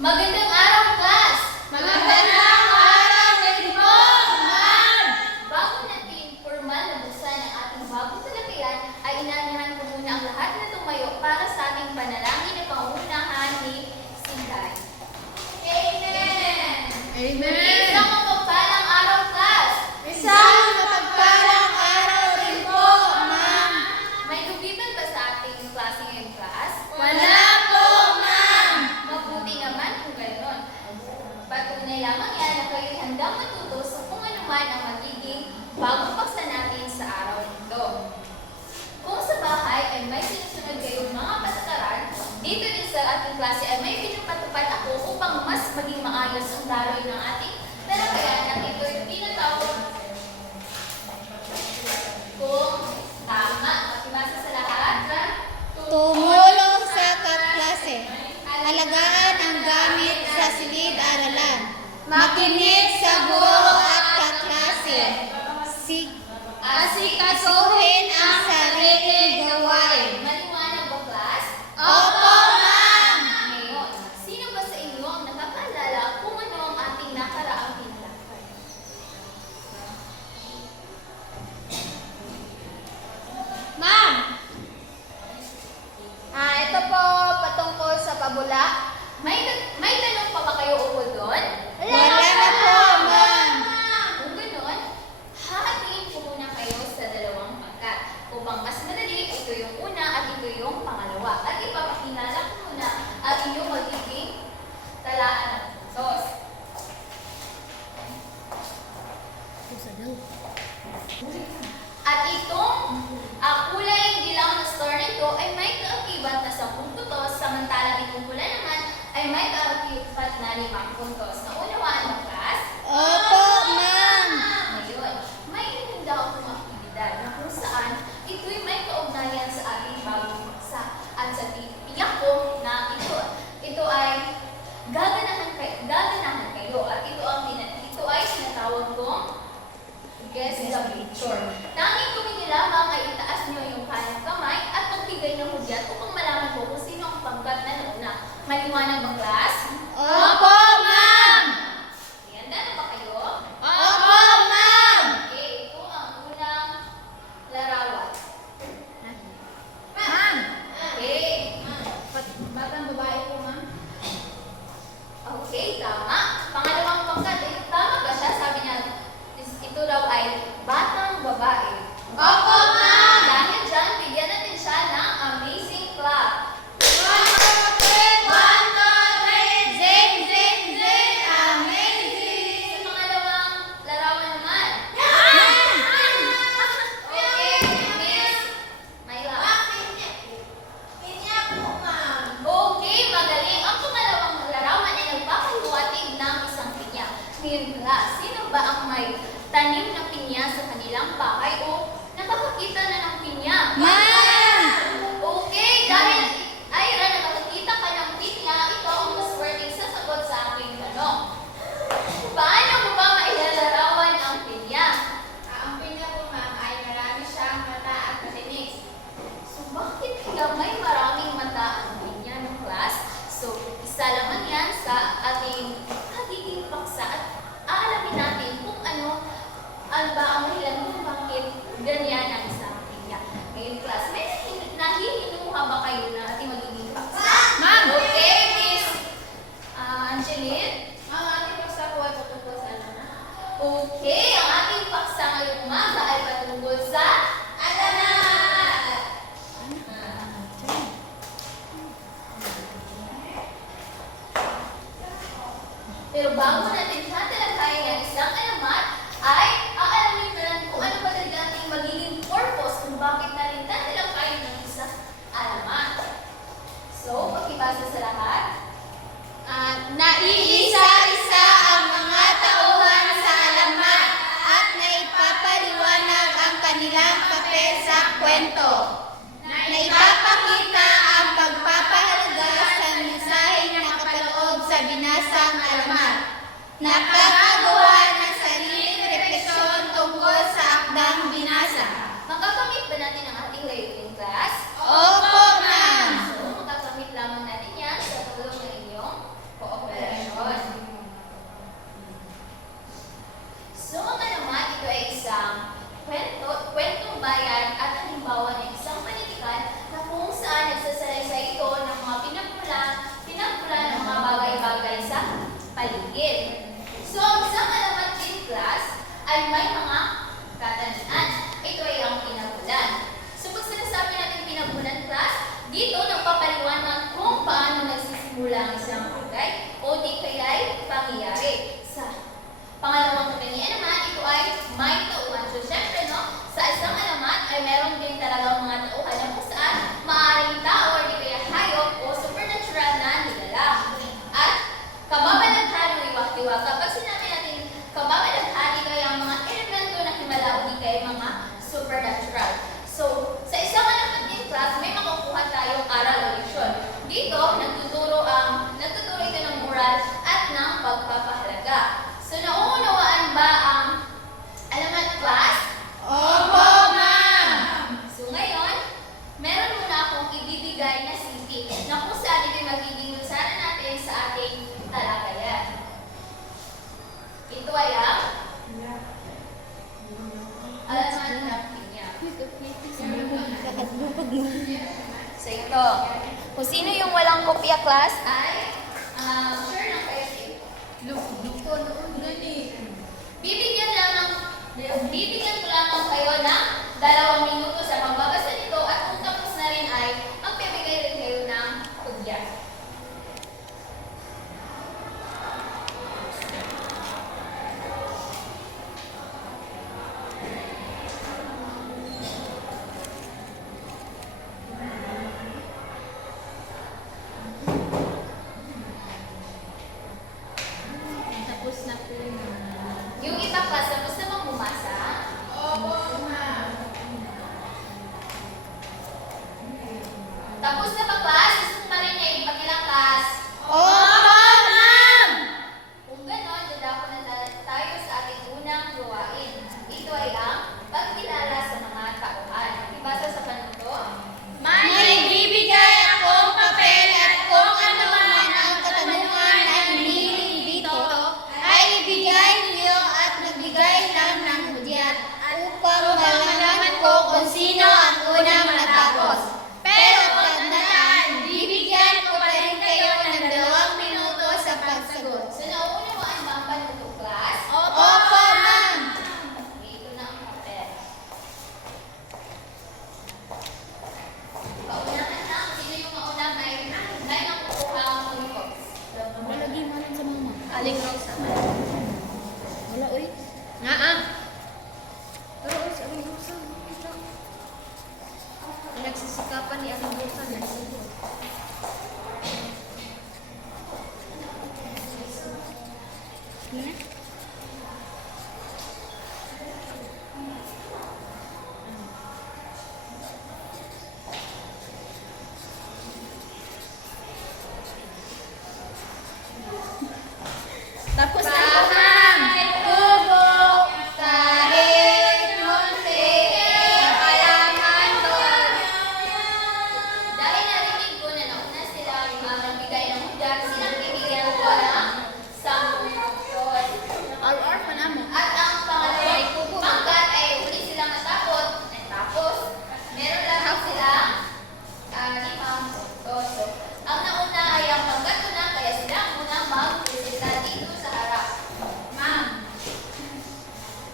Magandang araw, class! Magandang araw din po, ma'am! Bago natin formal na buksan ang ating bagong talakayan, ay inanyahan ko muna ang lahat na tumayo para sa ating panalangin na pangunahan ni Sinday. Amen! Amen! Isang mapagpalang araw, class! Isang mapagpalang araw din po, ma'am! May gupitan ba sa ating klase ngayon, class? Wala po, ma'am! Mabuti naman kung gano'n. Patunay lamang yan na kayo'y handang matuto sa kung ano man ang magiging bagong paksa natin sa araw nito. Kung sa bahay ay may sinusunod kayong mga patakaran, dito din sa ating klase ay may pinapatupad ako upang mas maging maayos ang daloy ng ating talakayan at ito'y tinatawag kung tama. Makibasa sa lahat na Tumulong sa kaklase. Alagaan ang gamit sa silid-aralan. Makinig sa guro at kaklase. Asikasuhin ang sariling gawain. maliwanag ba, class? Opo, ma'am! Ngayon, sino ba sa inyo ang nakakaalala kung ano ang ating nakaraang tinalakay? Ma'am! Ito po patungkol sa pabula. May tanong pa ba kayo ukol doon? Wala na po, ma'am. Kung ganoon, hahatiin ko muna kayo sa dalawang pangkat. Upang mas madali, ito yung una at ito yung pangalawa. At ipapakilala ko muna ang inyong magiging talaan ng puntos. At itong kulay dilaw na star nito ay may kaakibat na 10 puntos, samantalang itong pula naman ay may kaakibat na 5 puntos. Naunawaan mo, class? Opo, ma'am. Ngayon, may ininda akong aktibidad na kung saan ito'y may kaugnayan sa ating bagong paksa. At sa tiyak ko na ito ay gaganahan kayo at ito ay sinatawag kong guess the picture. Tanging gawin niyo lamang ay itaas niyo yung kanang kamay at magbigay ng hudyat upang malaman mo kung sino ang pangkat na nauna. Maliwanag ba, class? Opo, ma'am. Handa na ba kayo? Opo, ma'am. Okay, ito ang unang larawan. Ma'am. Okay. Batang babae po, ma'am. Okay, tama. Pangalawang pangkat, tama ba siya? Sabi niya, ito daw ay batang babae. Opo, ma'am. Dahil dyan, bigyan natin siya ng amazing clap. Zing, zing, zing, amazing. Sa pangalawang larawan naman. Ma'am. Okay, Miss Myla. Okay, magaling. Ang pangalawang larawan ay nagpapahiwatig ng isang pinya. Ngayon, class, sino ba ang may tanim na pinya sa kanilang bahay o nakakakita na ng pinya? Ma'am. Okay, dahil Ira, nakakakita ka ng pinya, ito ang mas worthy sasagot sa aking tanong. Paano mo ba mailalarawan ang pinya? Ang pinya po, ma'am, ay marami siyang mata at matinis. So, bakit kaya may maraming mata ang pinya ng class? So, isa naman yan sa ating magiging paksa at aalamin natin kung ano ba ang dahilan kung bakit ganyan ang isang pinya. Ngayon, class, may nahihinuha ba kayo na ating magiging paksa? Ma'am. Okay, Miss Angeline? Ang ating paksa po ay patungkol sa alamat. Okay, ang ating paksa ngayong umaga ay patungkol sa alamat. Pero bago natin tatalakayin ang isang alamat, ay aalamin natin kung ano ba talaga ating magiging purpose kung bakit natin tatalakayin ng isang alamat. So, pakibasa sa lahat. Naiisa-isa ang mga tauhan sa alamat at naipapaliwanag ang kanilang papel sa kwento. Naipapakita ang pagpapahalaga sa mensaheng nakapaloob sa binasang alamat. Nakakagawa ng sariling refleksyon tungkol sa akdang binasa. Makakamit ba natin ang ating layunin, class? Opo, ma'am. So, makakamit lamang natin yan sa tulong ng inyong cooperation. moral at ng pagpapahalaga. So, nauunawaan ba ang alamat class? Opo, ma'am! So, ngayon, meron muna akong ibibigay na CD na kung saan ito'y magiging lusana natin sa ating talakayan. Ito ay ang alamat na pinya. So, ito. Kung sino yung walang kopya class ay share lang kayo sa ito. Bibigyan ko lamang kayo ng 2 minuto sa pagbabasa nito at kung tapos na rin ay magbibigay rin kayo ng kopya. Tapos na po, ma'am. Yung iba class, tapos na bang bumasa? Opo, ma'am. Tapos na ba class? Gusto mo marinig pagilang class? Opo, ma'am! Kung gano'n, dadako na tayo sa ating unang gawain. Ito ay ang pagkilala sa mga tauhan. Ibasa sa panuto. May bibigay akong papel at kung ano man ang katanungan na hinihiling dito, ay ibigay niyo at nagbigay lang ng hudyat upang malaman ko kung sino ang unang matapos. Pero tandaan, bibigyan ko pa rin kayo ng 2 minuto sa pagsagot. So, nauunawaan ba ang panuto class? Opo, ma'am! Ito na ang papel. Paunahan na. Sino yung mauna may nakukuha ang puntos? Malagi mo sa mama. Aling Rosa. Wala, uy. Nga ah. Pero, uy, sa aling Rosa. Nagsisikapan ni aling Rosa. Tapos na po, ma'am. Tubo, kahit munti, kapalaman doon. Dahil narinig ko na nauna sila nagbigay ng hudyat, silang bibigyan ko ng 10 puntos. RR pa namin. At ang pangalawa ay pagkat ay uli silang natakot, tapos meron lang silang 5 puntos. So, ang nauna ay ang pagkatuna, kaya sila ang unang mag-presenta dito sa harap. Ma'am,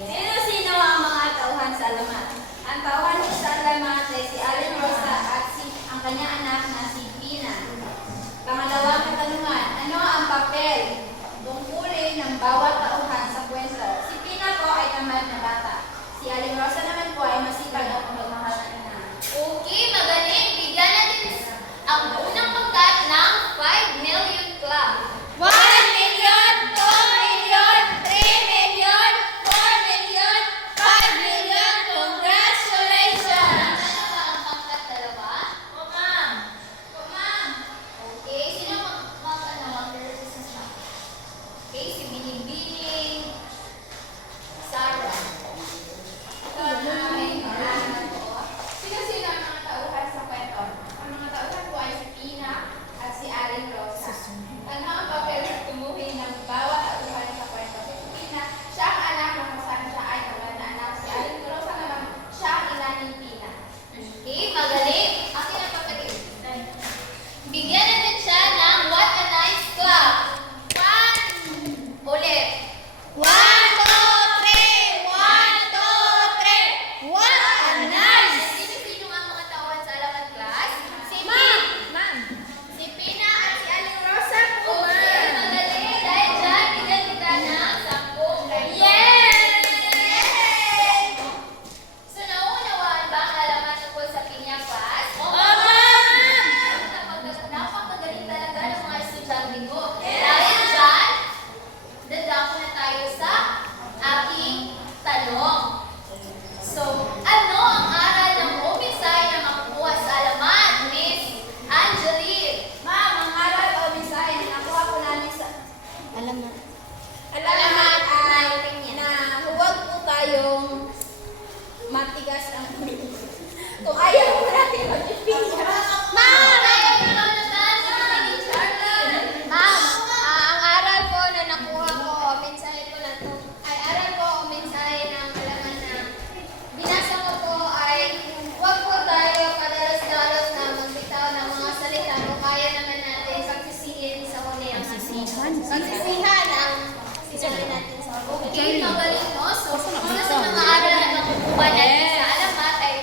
Yes. sino-sino ang mga tauhan sa alamat? Ang tauhan sa alamat ay si Allen Rosa at ang kanyang anak na si Pina. Pangalawang katanungan, ano ang papel tungkulin ng bawat tauhan sa kwento? Si Pina po ay tamad na bata. Si Allen Rosa naman po ay masipag at magmahal na ina. Okay, magaling. Bigyan natin ang unang pangkat ng 5 million club. 1 million, 2 million, 3 million, 4 million, 5 million. Congratulations! Ano ba ang pangkat 2? O ma'am. Okay, sino mag-represent? Okay, si Binibining, Sarah. Okay, magaling mo. So, isa sa mga aral na nakukuha natin sa alamat ay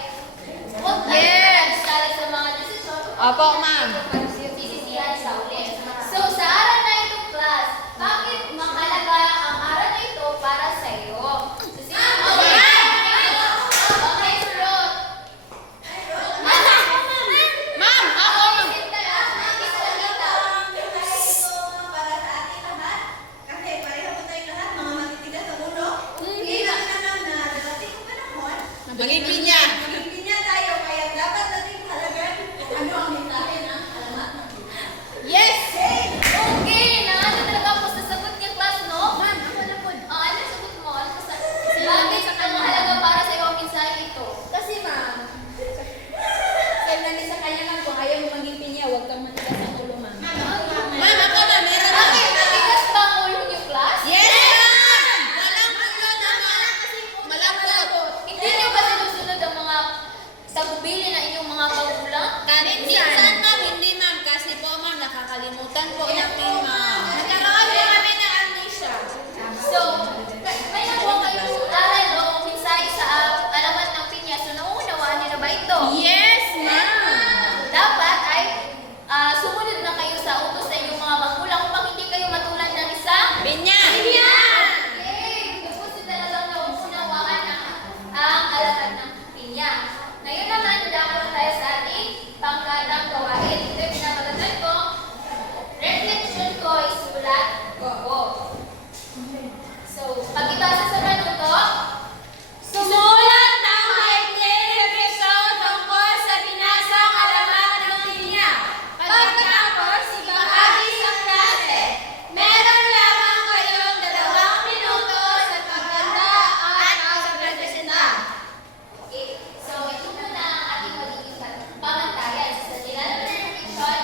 huwag tayong magsalit sa mga desisyon. Opo, ma'am. Sisisihan sa ulit. So, sa aral na ito, class, bakit mahalaga ang aral na ito para sa iyo? So, sino? Okay, Ruth. Ma'am, ako. Maging pinya. Yes! Okay, naano talaga ako sa sagot niya, class, no? Ma'am, ako na po. Ano yung sagot mo? Ano sa bakit ang mahalaga para sa iyo ang mensahe ito? Kasi ma'am, save na sa kanya lang kung ayaw mo maging pinya, huwag kang matigas ang ulo, ma'am. Ma'am, ako na, meron na. Bakit? Matigas ba ang ulo niyo, class? Yes, ma'am! Walang ulo naman. Malambot. Hindi niyo ba sinusunod ang mga tagubilin na inyong mga magulang? Minsan, ma'am, hindi, ma'am. Kasi po, ma'am, nakakalimutan po natin, ma'am. Nagkaroon po kami ng amnesia. So, may nakuha kayong aral o mensahe sa alamat ng pinya. So, nauunawaan niyo na ba ito? Yes, ma'am. Dapat ay sumunod na kayo sa utos sa inyong mga magulang upang hindi kayo matulad ng isang Pinya! okay. Tapos ito talagang nauunawaan ang alamat ng pinya. Ngayon naman, dadako tayo sa ating pangkatang gawain. Ito yung pinapagatan ko. Reflection ko is sulat ko. So, pag-ibasa sa kanuto, Sumulat ng maikling refleksyon tungkol sa binasang alamat ng pinya. Pagkatapos, ibahagi sa klase. Meron lamang kayong 2 minuto sa paghanda at pagpresenta. okay. So, ito muna ang ating magiging pamantayan. Sa nilalang na reflection,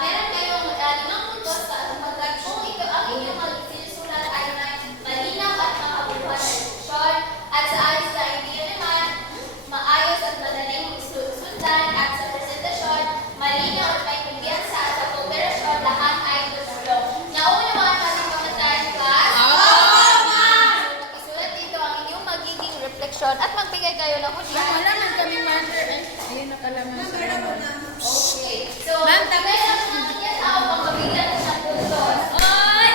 meron kayong 5 puntos sapagkat kung ito ang inyong sinusulat ay malinaw at makabubuhan na reflection at sa ayos sa idea naman, maayos at madaling sundan at sa presentasyon, malinaw at may kumbiyansa at sa kooperasyon, lahat ay tutulong. Naunawaan natin pamantayan, class? Isulat dito ang inyong magiging reflection at magbigay kayo ng huli. Wala man kami marker eh. Ayun, nakalaman sa Okay. So, Ma'am, tapos lang po natin yan pang mabigyan ko ng puntos. Oy!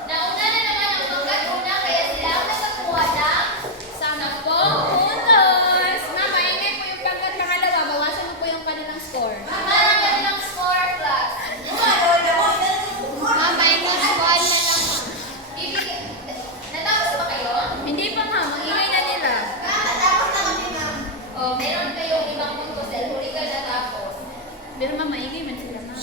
Nauna na naman ang pagkatuna kaya sila ang nakakuha ng 10 puntos! Ma'am, maingay po yung pangkat pangalawa. Bawasan mo po yung kanilang score. parang yan ng score class. Ma'am, maingay score na lang. Bibigyan. Natapos ba kayo? Hindi pa, ma'am. Maingay na nila. O, meron kayong 5 puntos dahil huli ka natapos. Pero ma'am, maingay man sila, ma'am.